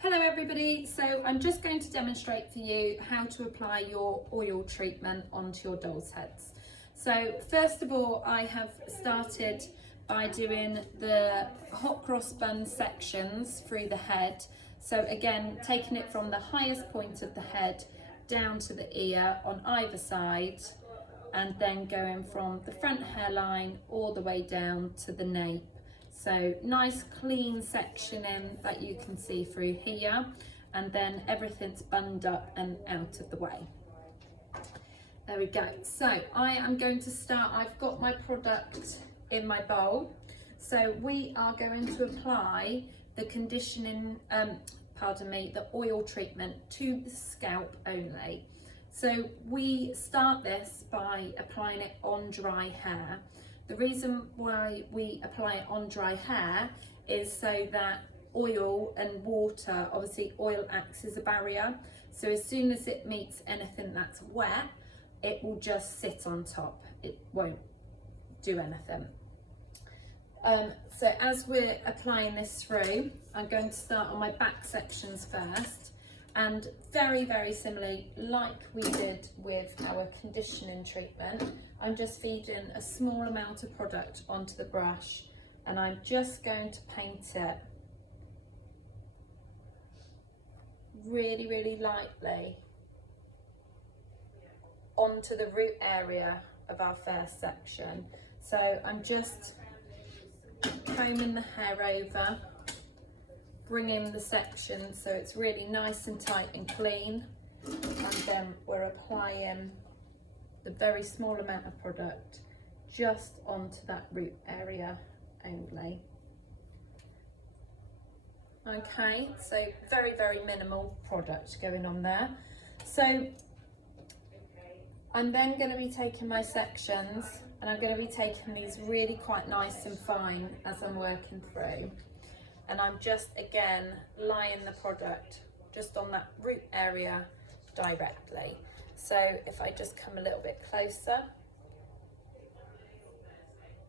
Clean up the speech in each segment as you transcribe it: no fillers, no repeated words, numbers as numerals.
Hello everybody, so I'm just going to demonstrate for you how to apply your oil treatment onto your doll's heads. So first of all, I have started by doing the hot cross bun sections through the head. So again, taking it from the highest point of the head down to the ear on either side, and then going from the front hairline all the way down to the nape. So nice clean sectioning that you can see through here, and then everything's bunged up and out of the way. There we go. So I am going to start, I've got my product in my bowl. So we are going to apply the conditioning, the oil treatment to the scalp only. So we start this by applying it on dry hair. The reason why we apply it on dry hair is so that oil and water, obviously oil acts as a barrier. So as soon as it meets anything that's wet, it will just sit on top. It won't do anything. So as we're applying this through, I'm going to start on my back sections first. And very, very similarly, like we did with our conditioning treatment, I'm just feeding a small amount of product onto the brush, and I'm just going to paint it really, really lightly onto the root area of our first section. So I'm just combing the hair over, bringing the section so it's really nice and tight and clean, and then we're applying the very small amount of product just onto that root area only. Okay, so very, very minimal product going on there. So I'm then going to be taking my sections, and I'm going to be taking these really quite nice and fine as I'm working through. And I'm just, again, laying the product just on that root area directly. So if I just come a little bit closer,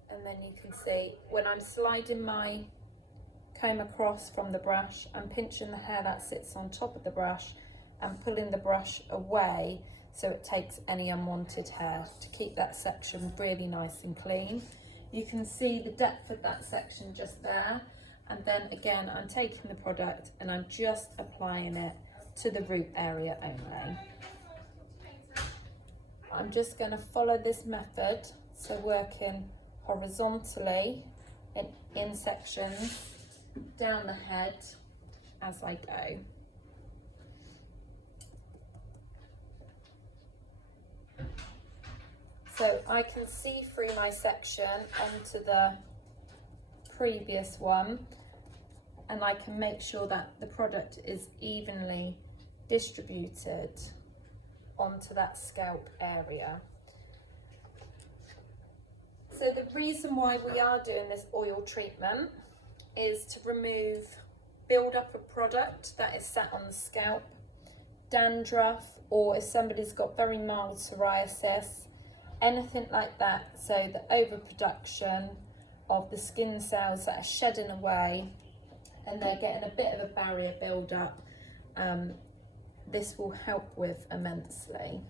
and then you can see when I'm sliding my comb across from the brush, I'm pinching the hair that sits on top of the brush and pulling the brush away so it takes any unwanted hair to keep that section really nice and clean. You can see the depth of that section just there. And then again, I'm taking the product and I'm just applying it to the root area only. I'm just going to follow this method, so working horizontally in sections down the head as I go. So I can see through my section onto the previous one, and I can make sure that the product is evenly distributed onto that scalp area. So the reason why we are doing this oil treatment is to remove build-up of product that is sat on the scalp, dandruff, or if somebody's got very mild psoriasis, anything like that. So the overproduction of the skin cells that are shedding away and they're getting a bit of a barrier build up, this will help with immensely.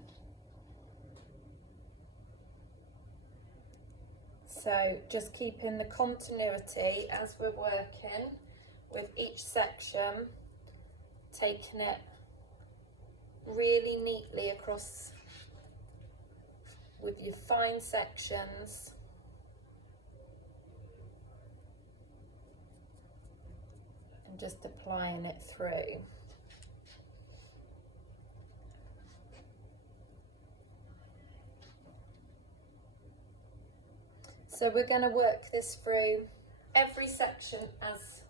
So just keeping the continuity as we're working with each section, taking it really neatly across with your fine sections. Just applying it through. So we're going to work this through every section as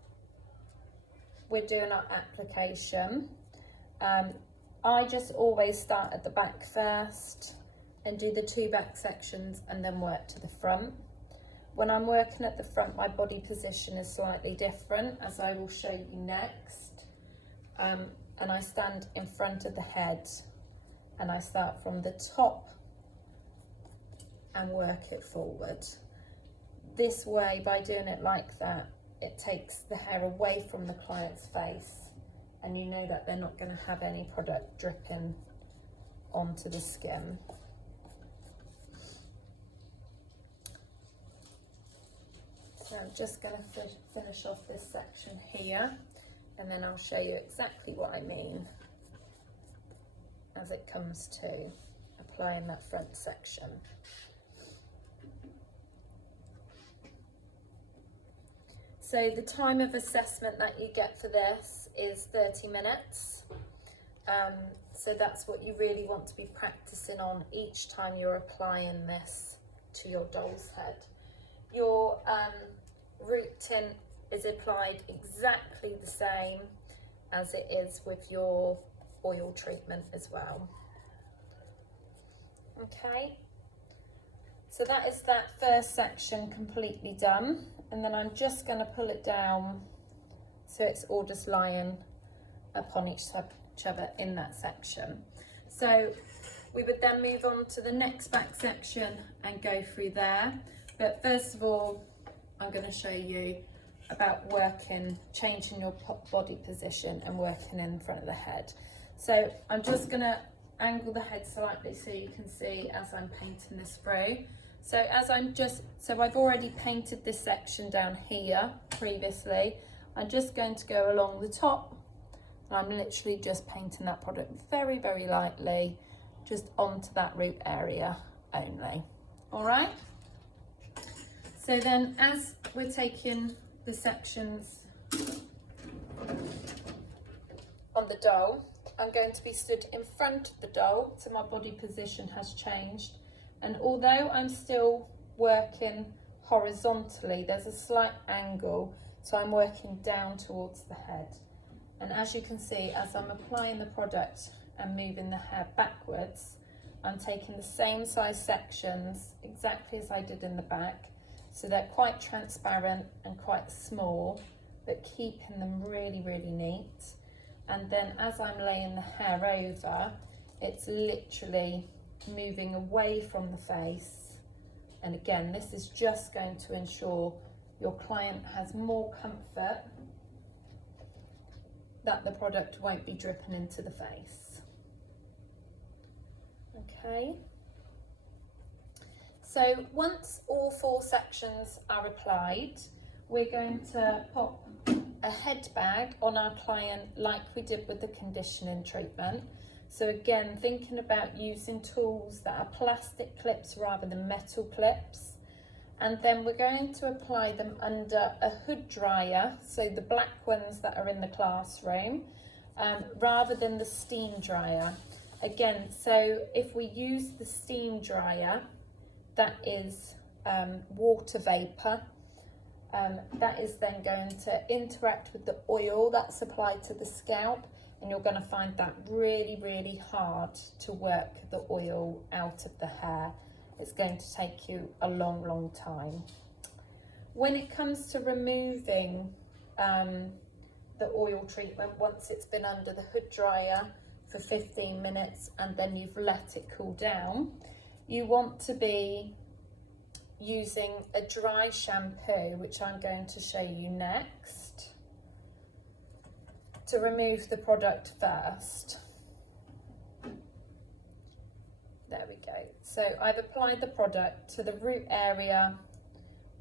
we're doing our application. I just always start at the back first and do the two back sections and then work to the front. When I'm working at the front, my body position is slightly different, as I will show you next. And I stand in front of the head, and I start from the top and work it forward. This way, by doing it like that, it takes the hair away from the client's face and you know that they're not going to have any product dripping onto the skin. So I'm just going to finish off this section here, and then I'll show you exactly what I mean as it comes to applying that front section. So the time of assessment that you get for this is 30 minutes. So that's what you really want to be practicing on each time you're applying this to your doll's head. Your root tint is applied exactly the same as it is with your oil treatment as well. Okay, so that is that first section completely done, and then I'm just going to pull it down so it's all just lying upon each other in that section. So we would then move on to the next back section and go through there, but first of all I'm going to show you about changing your body position and working in front of the head. So I'm just going to angle the head slightly so you can see as I'm painting this through. So I've already painted this section down here previously. I'm just going to go along the top, and I'm literally just painting that product very, very lightly just onto that root area only. All right. So then as we're taking the sections on the doll, I'm going to be stood in front of the doll, so my body position has changed. And although I'm still working horizontally, there's a slight angle, so I'm working down towards the head. And as you can see, as I'm applying the product and moving the hair backwards, I'm taking the same size sections exactly as I did in the back. So they're quite transparent and quite small, but keeping them really, really neat. And then as I'm laying the hair over, it's literally moving away from the face. And again, this is just going to ensure your client has more comfort that the product won't be dripping into the face. Okay. So once all 4 sections are applied, we're going to pop a head bag on our client like we did with the conditioning treatment. So again, thinking about using tools that are plastic clips rather than metal clips. And then we're going to apply them under a hood dryer, so the black ones that are in the classroom, rather than the steam dryer. Again, so if we use the steam dryer, that is water vapour, that is then going to interact with the oil that's applied to the scalp, and you're going to find that really, really hard to work the oil out of the hair. It's going to take you a long, long time. When it comes to removing the oil treatment, once it's been under the hood dryer for 15 minutes and then you've let it cool down, you want to be using a dry shampoo, which I'm going to show you next, to remove the product first. There we go. So I've applied the product to the root area,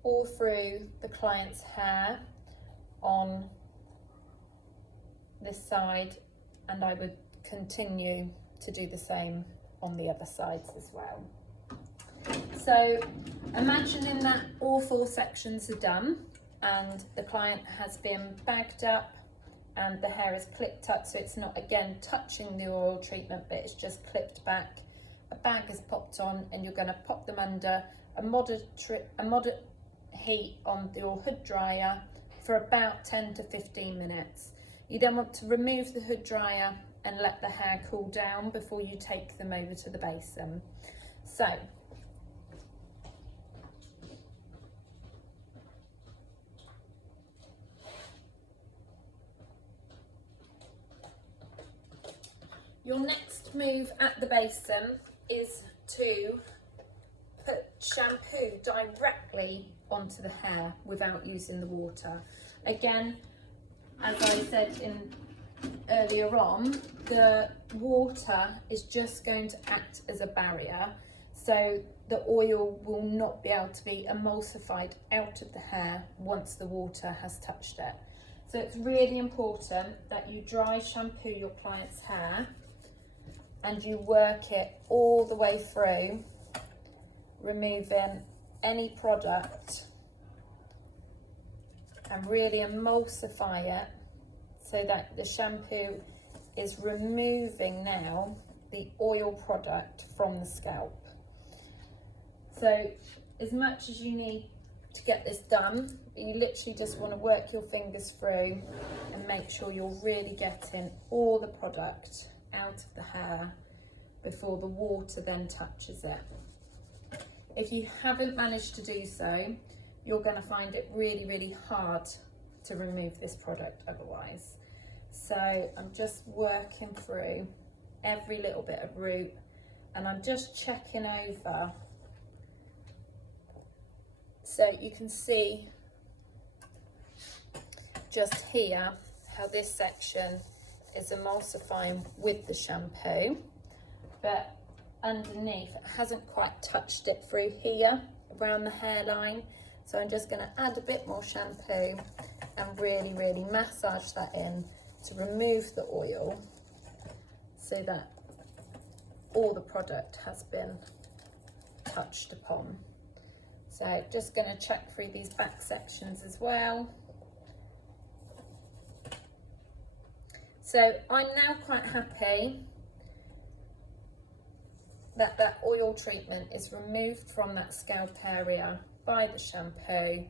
all through the client's hair on this side, and I would continue to do the same on the other sides as well. So imagining that all 4 sections are done and the client has been bagged up and the hair is clipped up, so it's not again touching the oil treatment, but it's just clipped back. A bag is popped on, and you're going to pop them under a moderate heat on your hood dryer for about 10 to 15 minutes. You then want to remove the hood dryer and let the hair cool down before you take them over to the basin. So your next move at the basin is to put shampoo directly onto the hair without using the water. Again, as I said in earlier on, the water is just going to act as a barrier, so the oil will not be able to be emulsified out of the hair once the water has touched it. So it's really important that you dry shampoo your client's hair and you work it all the way through, removing any product, and really emulsify it so that the shampoo is removing now the oil product from the scalp. So as much as you need to get this done, you literally just want to work your fingers through and make sure you're really getting all the product out of the hair before the water then touches it. If you haven't managed to do so, you're going to find it really, really hard to remove this product otherwise. So I'm just working through every little bit of root, and I'm just checking over so you can see just here how this section is emulsifying with the shampoo, but underneath it hasn't quite touched it through here around the hairline. So I'm just going to add a bit more shampoo and really, really massage that in to remove the oil so that all the product has been touched upon. So just going to check through these back sections as well. So I'm now quite happy that that oil treatment is removed from that scalp area by the shampoo.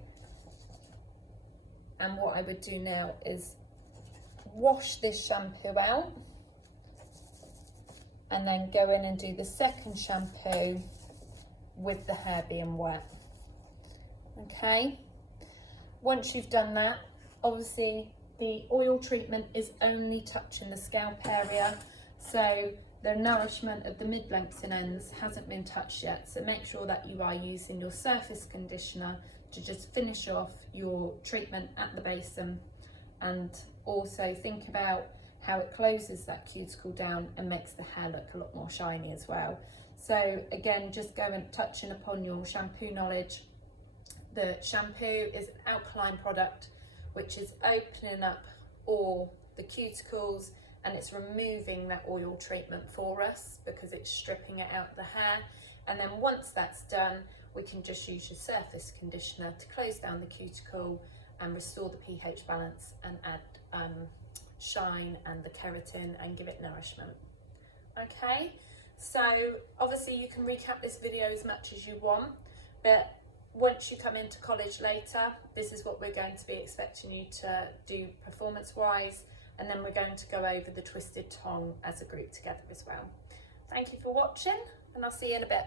And what I would do now is wash this shampoo out and then go in and do the second shampoo with the hair being wet. Okay, once you've done that, obviously the oil treatment is only touching the scalp area, so the nourishment of the mid-lengths and ends hasn't been touched yet. So make sure that you are using your surface conditioner to just finish off your treatment at the basin, and also think about how it closes that cuticle down and makes the hair look a lot more shiny as well. So again, just go and touching upon your shampoo knowledge. The shampoo is an alkaline product which is opening up all the cuticles, and it's removing that oil treatment for us because it's stripping it out of the hair. And then once that's done, we can just use your surface conditioner to close down the cuticle and restore the pH balance and add shine and the keratin and give it nourishment. Okay, so obviously you can recap this video as much as you want, but once you come into college later, this is what we're going to be expecting you to do performance wise, and then we're going to go over the twisted tongue as a group together as well. Thank you for watching, and I'll see you in a bit.